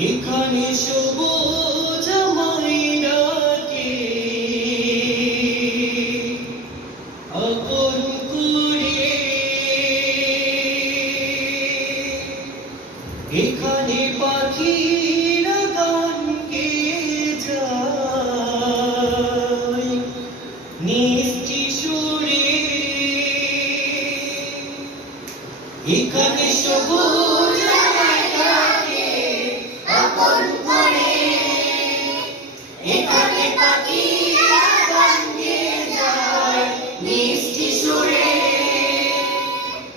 এখানে সবুজ মাইনাকে আপন করে। এখানে পাখি এখানে সবুজ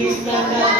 Está na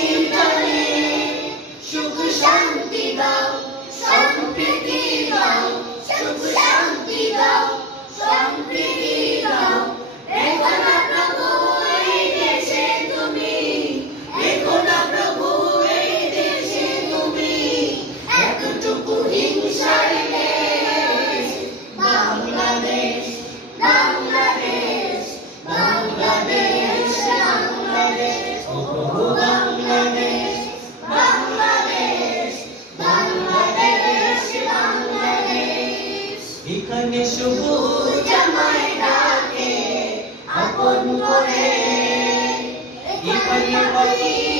Thank you. Holy, holy.